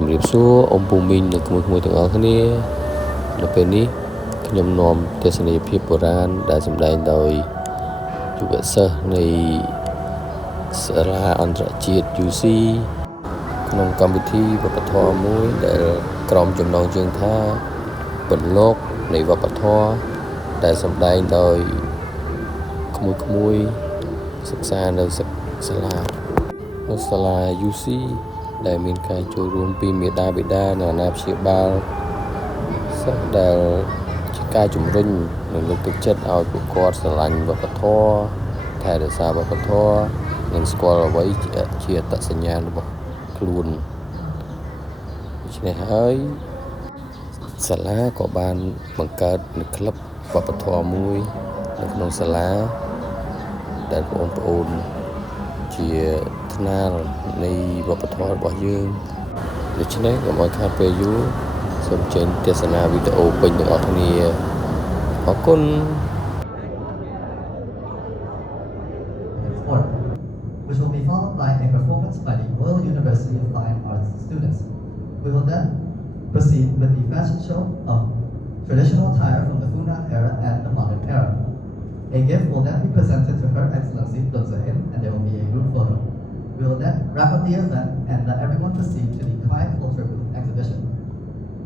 ជំរាបសួរអ៊ំពូមីងនិងក្មួយៗទាំងអស់គ្នានៅពេលនេះខ្ញុំនាំទស្សនីយភាពបុរាណដែលសម្ដែងដោយយុវសិស្សនៃសាលាអន្តរជាតិ UC ក្នុងកម្មវិធីវប្បធម៌មួយដែលក្រុមចំណងជើងថាបន្លកនៃវប្បធម៌ដែលសម្ដែងដោយក្មួយៗសិក្សានៅសាលា UC ដែលមានការចូលរួមពីមាតាបិតានិងអាណាព្យាបាលសិស្សដែលជាការជំរុញនិងលើកទឹកចិត្តឲ្យពួកគាត់ស្រឡាញ់វប្បធម៌ថែរក្សាវប្បធម៌និងស្គាល់អ្វីជាអត្តសញ្ញាណរបស់ខ្លួនដូច្នេះហើយសាលាក៏បានបង្កើតនៅក្លឹបវប្បធម៌មួយនៅក្នុងសាលាដែលបងប្អូនជាថ្នាលនៃវប្បធម៌របស់យើងដូច្នេះកុំឲ្យខាតពេលយូរសូមចេញទស្សនាវីដេអូពេញទាំងអស់គ្នាអរគុណ which will be followed by a performance by the Royal University of Fine Arts students. We will then proceed with the fashion show of traditional attire from the Funan era and the modern era. A gift will then be presented to Her Excellency Tun Zain, and there will be a group photo. We will then wrap up the event and let everyone proceed to the Khmer Culture Booth exhibition.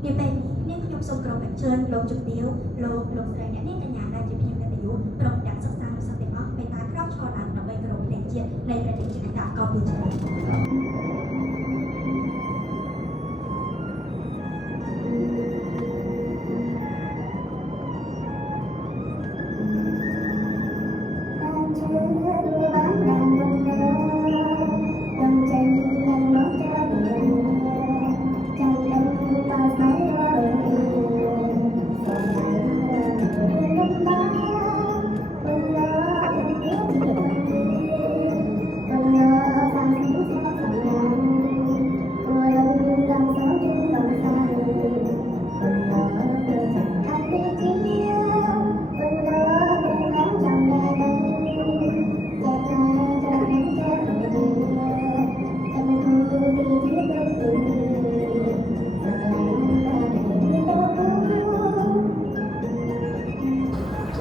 ពីពេលនេះខ្ញុំសូមក្រុមអញ្ជើញលោកជំទាវលោកស្រីអ្នកនាងកញ្ញាដែលជាភ្ញៀវកិត្តិយសក្រុមអ្នកសិក្សានិស្សិតទាំងអស់មេត្តាក្រោកឈរឡើងដើម្បីគោរពភ្លេងជាតិនៃប្រទេសជាតិកម្ពុជា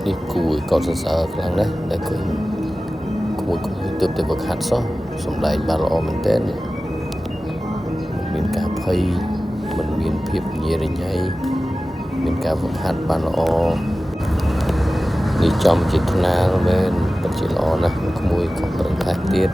នេះគួរឲ្យកោតសរសើរខ្លាំងណាស់ដែលឃើញក្មួយៗទើបតែវឹកហាត់សោះសម្ដែងបានល្អមែនទែនមានការភ័យមិនមានភាពញញែរញ៉ៃមានការវឹកហាត់បានល្អនេះចំជាថ្នាលមែនពិតជាល្អណាស់ក្មួយក៏ប្រឹងថែមទៀត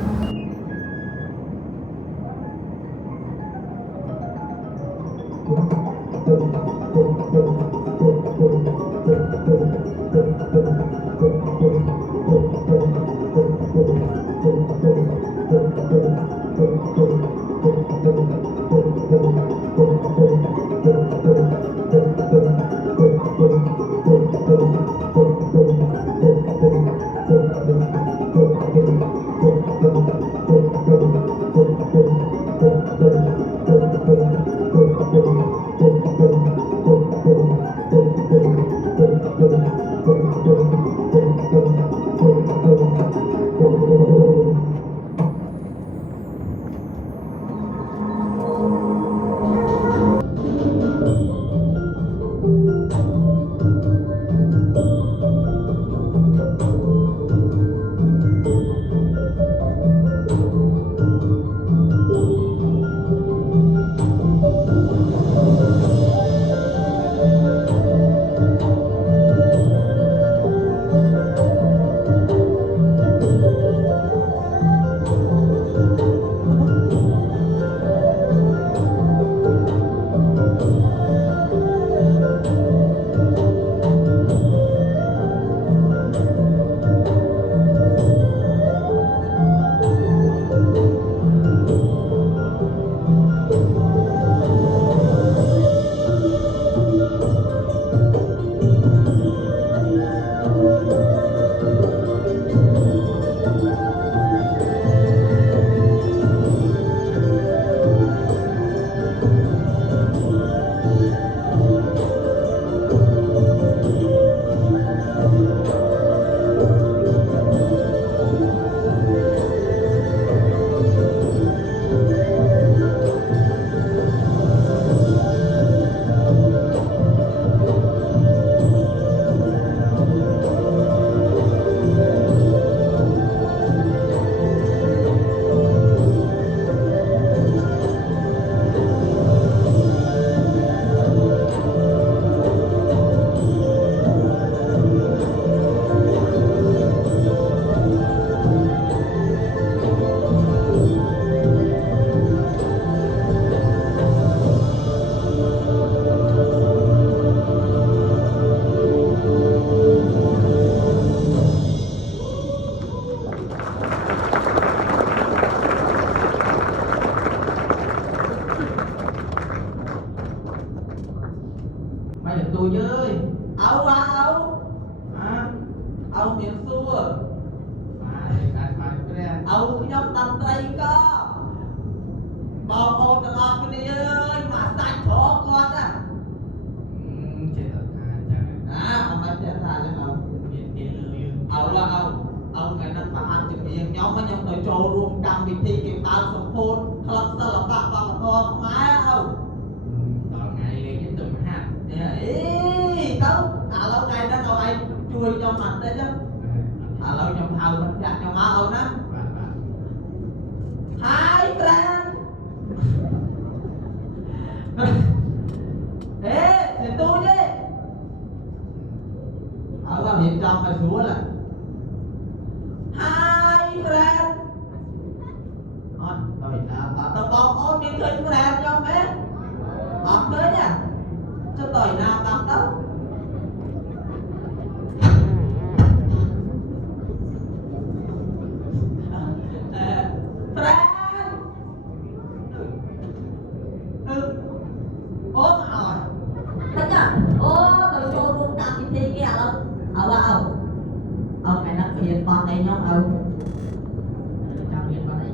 Hãy subscribe cho kênh Ghiền Mì Gõ để không bỏ lỡ tôi ơi áo áo miếng xua áo nhóc tầm tay có bao con tao lo cái đi ơi mà sạch thọ con á ông ấy chết ra lên ông là ông ngày năm ba chừng miệng nhóm mấy nhóm tới trâu luôn cầm vị thi kiểm tao sông phôn club sơ lập bạc bạc bạc không ai đâu ngày liền với từng hạt ý tao lâu ngày đó đâu ai chui cho mặt đấy chứ lâu trong hầu mình đặt trong máu đó hai friend ê thì tôi chứ ở hiện trong phải xuống là hai friend rồi nào tao con ôn đi chơi friend cho bé bọc tới nha cho tỏi nào bọc đâu friend ốm rồi thấy chưa tôi cho luôn đam thì kia đâu ông này nó hiện con đây nhóm ông trong hiện con đấy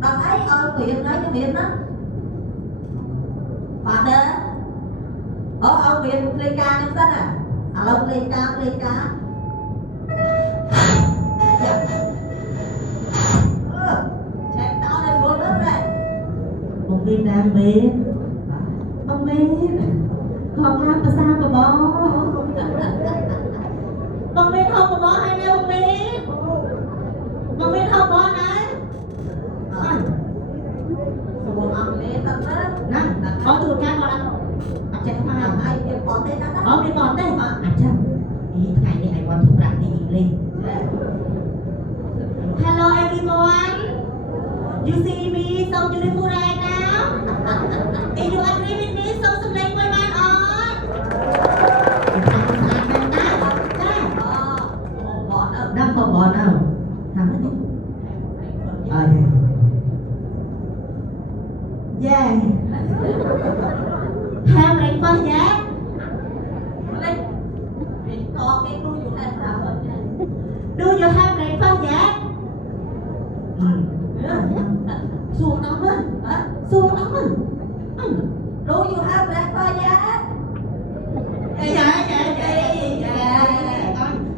đằng ấy hiện đấy cái hiện đó phạt đấy ông hiện play ca trong sân à lâu play ca chạy tao này luôn đó này một viên đang biết ông biết còn làm sao mà bó con biết không có hay đâu con biết không có đấy buồn ăn lên tao đó nè có chuột cái con ăn chắc mà ai biết còn đây đó biết còn đây mà chắc ý ngày này ai quan thuộc rằng đi lên hello everyone you see me so beautiful right now if you agree with me so some lên với bạn đang còn bò nào thằng hết đi yeah have breakfast yet có cái đuôiอยู่hay sao do you have breakfast yet xuống nóng á do you have breakfast yet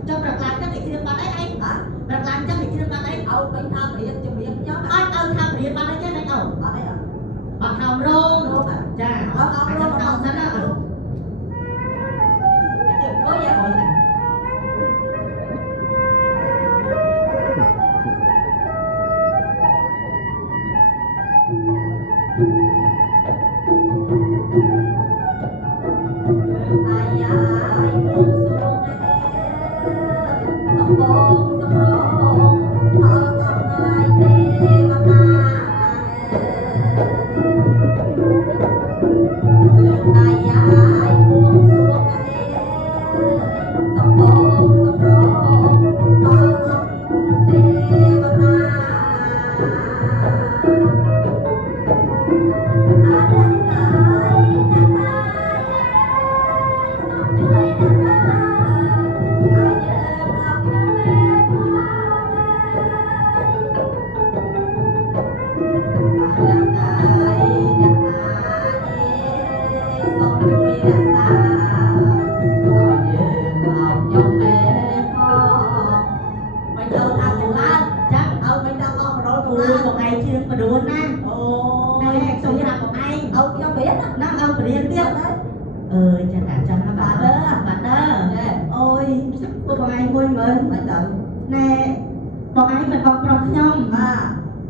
trong đặc làm chắc định riêng bạn ấy anh đặc làm chắc định riêng bạn ấy ông bên tham riêng cho miệng nhớ ông tham riêng bạn ấy chứ anh ông bạn ấy bạn hồng rôn chà ông rôn đâu thế nào có vậy rồi một ngày chưa mà đuôn á này tôi làm một anh ông cho biết nó ông phải liên tiếp đấy chẳng cả cho nó bạn đó ôi cô bọn anh vui mừng nè bọn anh mình còn trong nhom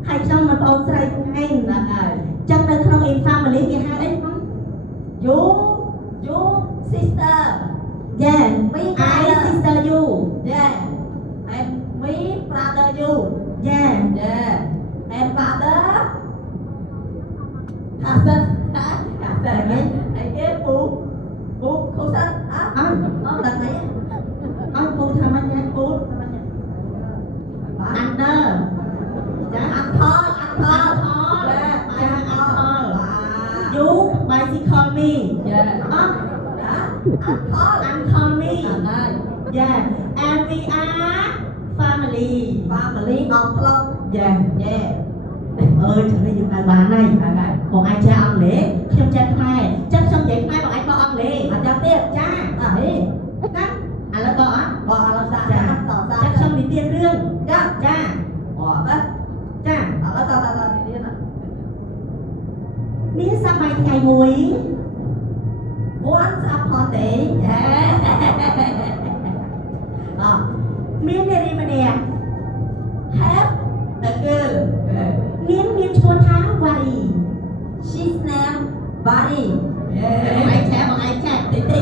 hay trong mình còn say cùng anh chắc đây không in family kia hai đấy không you sister yeah I sister you yeah and me brother you yeah and father cousin anh kia bố cousin lần này ông bố tham anh nha bố under you bicycle me Uncall me yeah and we are family of love yeah yeah អើយចឹងនេះយើងនៅបានហើយបងឯងចេះអង់គ្លេសខ្ញុំចេះខ្មែរចឹងខ្ញុំនិយាយខ្មែរបងឯងបកអង់គ្លេសអត់ចាំទៀតចាអីណាឥឡូវបកអត់បកឥឡូវសាចាតសាចឹងខ្ញុំនិទានរឿងចាចាអូបាទចាឥឡូវតនិទានណាមានសម័យថ្ងៃមួយ Once upon a day មាននារីម្នាក់ have a girl មានឈ្មោះថាវ៉ារី she's name វ៉ារីបងឯងឆែបងឯងឆែតិចតា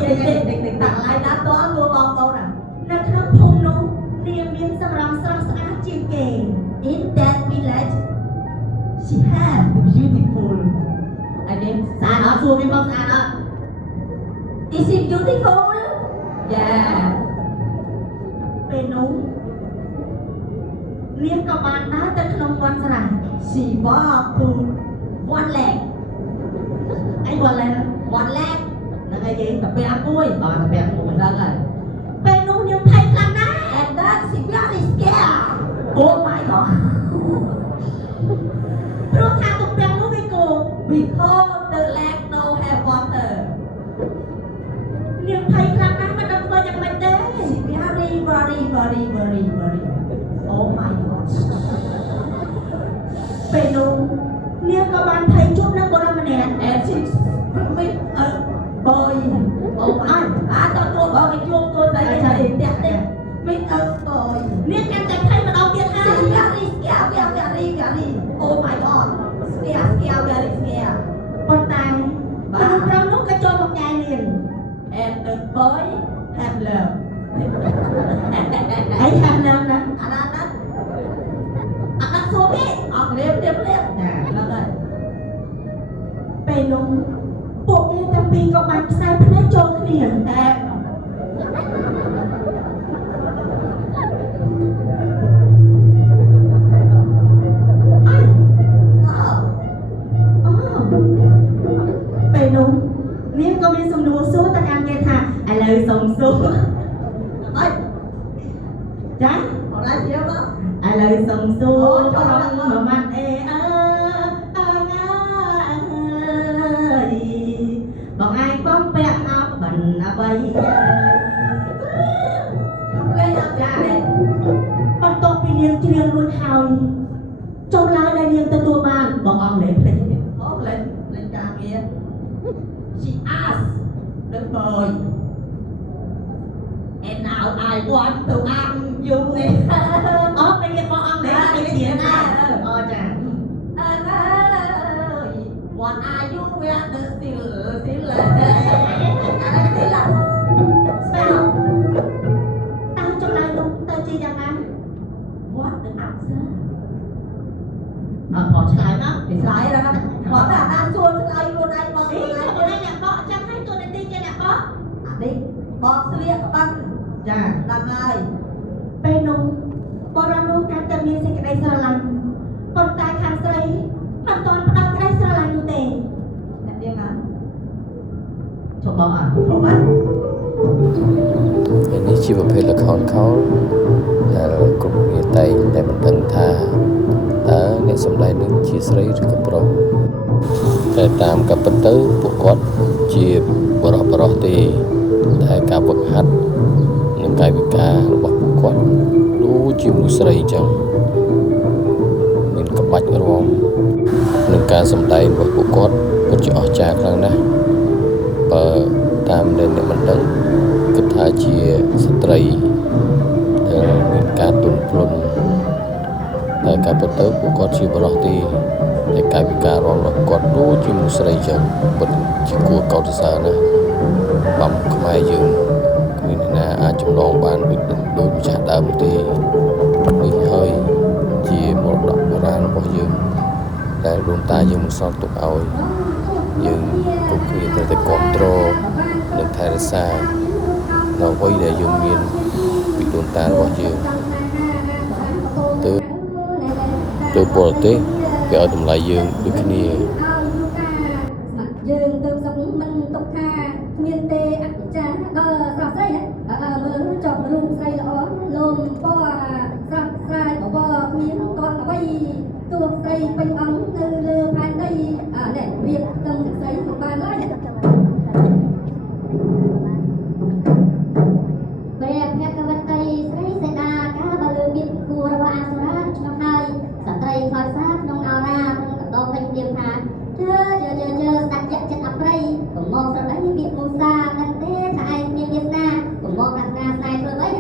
ក់ឡាយណាតលួបងប្អូននៅក្នុងភូមិនោះនាងមានសម្រស់ស្រស់ស្អាតជាងគេ in that village she had the beautiful អីនេះស្អាតអត់សួរវិញបងស្អាតអត់ Is it beautiful? Yeah. ពេលនោះនាងក៏បានដើរទៅក្នុងវត្តស្រះ She walked to one leg អី one leg ហ្នឹងហើយយើងទៅពាក់មួយទៅពាក់មួយហ្នឹងហើយពេលនោះនាងភ័យខ្លាំងណាស់ And that she very scared Oh my god ព្រោះថាទៅពាក់នោះវាគោ Because the leg no have waterនាងភ័យខ្លាំងណាស់មិនដឹងធ្វើយ៉ាងម៉េចទេ very Oh my god ពេលនោះនាងក៏បានភ័យជួបនឹងបុរសម្នាក់ and she with a boy Oh my តើជួបបងជួបខ្លួនតែចាទេផ្ទះទេ with a boy នាងកាន់តែភ័យម្ដងទៀតហើយ very Oh my god scare very scare ប៉ុន្តែមនុស្សប្រុសនោះក៏ចូលមកញ៉ែនាង And the boy have love អី have love ណាអាណាសួរគេអត់រៀបចាហ្នឹងហើយពេលនោះពួកគេទាំងពីរក៏បានផ្សាយភ្នែកចូលគ្នាតែពេលនោះនាងក៏មានសំណួរសួរទៅកាន់គេថាឥឡូវសុំសួរអត់ចាអត់ដែរទៀតឥឡូវសុំសួរបងមួយម៉ាត់អេអើយបងឯងបងពាក់អបមិនអ្វីលេងអត់ចាបន្ទាប់ពីនាងច្រៀងរួចហើយចូលឡើយដែលនាងទទួលបានបងអង់គ្លេសភ្លេចទៀតអូលេងការងារ She asked the boy and now I want to ask you អូពេលគេបងអង់គ្លេសគេច្រៀងណាអូចា What are you where the still spell តាំងចំណាយនោះទៅជាយ៉ាងណា What the answer អត់ខុសឆ្លើយណាគេឆ្លើយណាបងតែតាមសួរឆ្លើយខ្លួនឯងបងអ្នកបកចាំឲ្យទូនាទីជាអ្នកបកអានេះបងស្លៀកក្បិនចាដល់ហើយពេលនោះបរិនោះកាន់តែមានសេចក្តីស្រឡាញ់ប៉ុន្តែខាងស្រីមិនទាន់ផ្ដោតក្តីស្រឡាញ់នោះទេអ្នកនាងណាចូលបងចូលបាននេះជាប្រភេទល្ខោនខោលដែលគ្រប់គ្នាតែងតែមិនដឹងថាតើអ្នកសម្ដែងនឹងជាស្រីឬក៏ប្រុសតែតាមការពិតទៅពួកគាត់ជាបរិះទេតែការវឹកហាត់និងកាយវិការរបស់ពួកគាត់ដូចជាមនុស្សស្រីអញ្ចឹងមានក្បាច់រំនិងការសម្ដែងរបស់ពួកគាត់ពិតជាអស្ចារ្យខ្លាំងណាស់បើតាមដែលអ្នកមិនដឹងគិតថាជាស្ត្រីដែលមានការទន់ភ្លន់តែការពិតទៅពួកគាត់ជាបរិះទេតែកាយវិការរបស់គាត់ដូចជាមនុស្សស្រីអញ្ចឹងពិតជាគួរកោតសរសើរណាស់បំខ្មែរយើងគ្មានអ្នកណាអាចចម្លងបានដូចម្ចាស់ដើមទេនេះហើយជាមរតកបុរាណរបស់យើងដែលដូនតាយើងមិនសល់ទុកឲ្យយើងគ្រប់គ្នាត្រូវតែគ្រប់គ្រងនិងថែរក្សានៅអ្វីដែលយើងមានពីដូនតារបស់យើងទៅបរទេសគេឲ្យតម្លៃយើងដូចគ្នាយើងទៅសឹកមិនទុកថាមានទេអច្ចារ្យ ស្រស់ស្រីណាមើលចុះរូបស្រីល្អលំពណ៌ស្រស់ស្រាយបបរគ្មានតន់អ្វីទួស្រីពេញអង្គនៅលើផែនដីនេះរៀបទំនឹងស្រីមកបានឡើយព្រះភគវតីស្រីសេដាកាបើលើមានគួររបស់អសុរាក្នុងហើយស្ត្រីខ្លោចសាក្នុងអរាដកពេញទៀមថាជើស្ដាច់ចិត្តអប្រៃកុំមកស្រដីពាក្យមូសាដឹងទេថាឯងមានវាសនាកុំមកប្រាថ្នាស្នេហ៍ធ្វើអី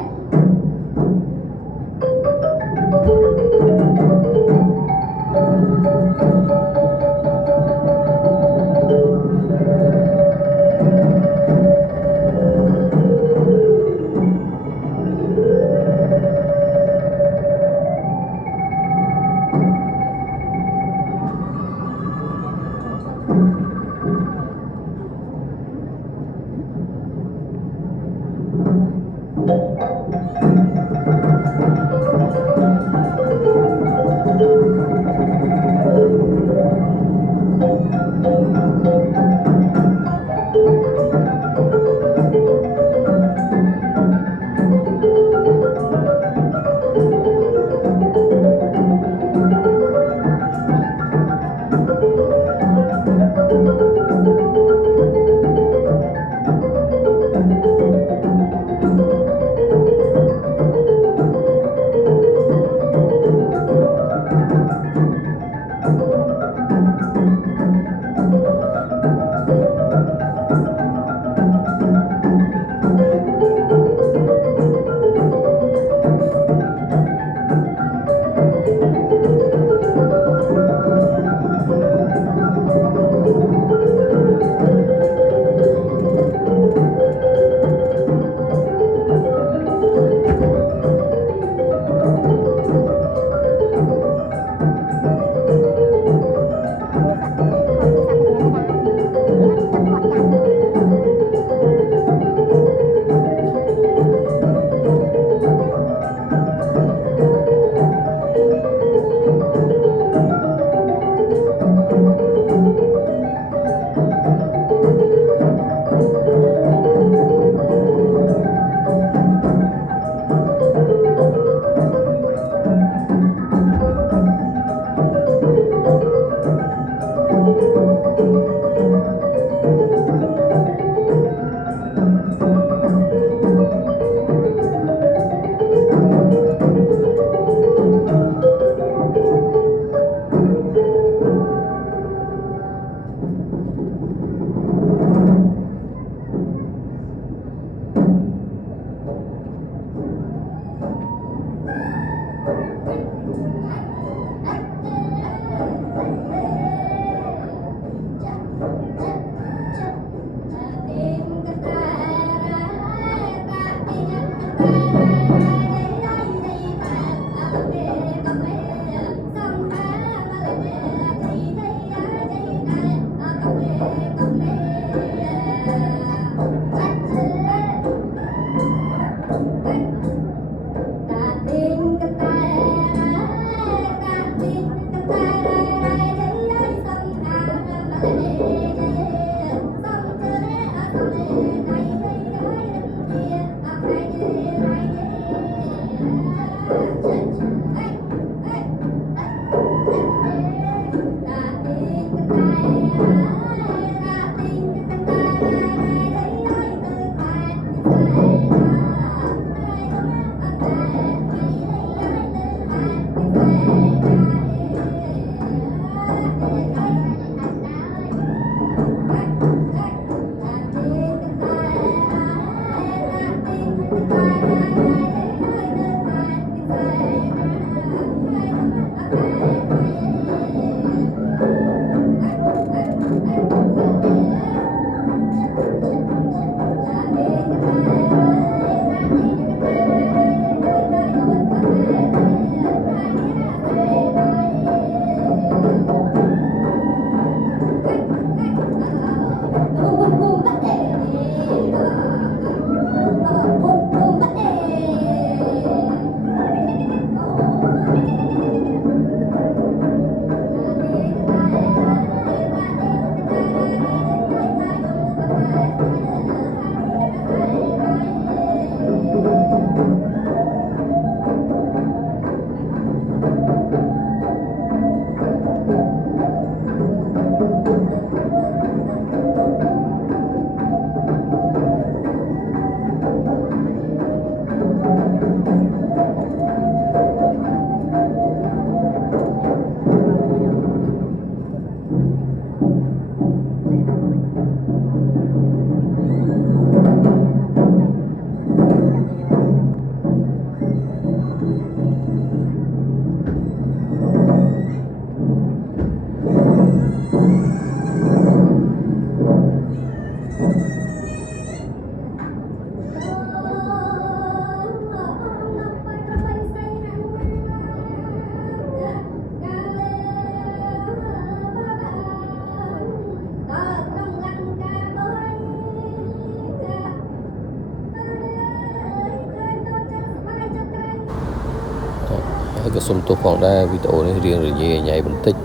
សុំទោសផងដែរវីដេអូនេះរៀងរញ៉េញ៉ៃបន្តិច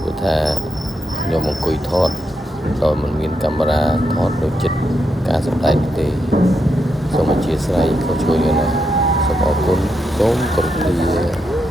ព្រោះថាខ្ញុំអង្គុយថតដោយមិនមានកាមេរ៉ាថតនៅចិត្តការសម្ដែងទេសូមអធិស្ឋានខុសឆ្គងណាសូមអរគុណសូមគោរពលា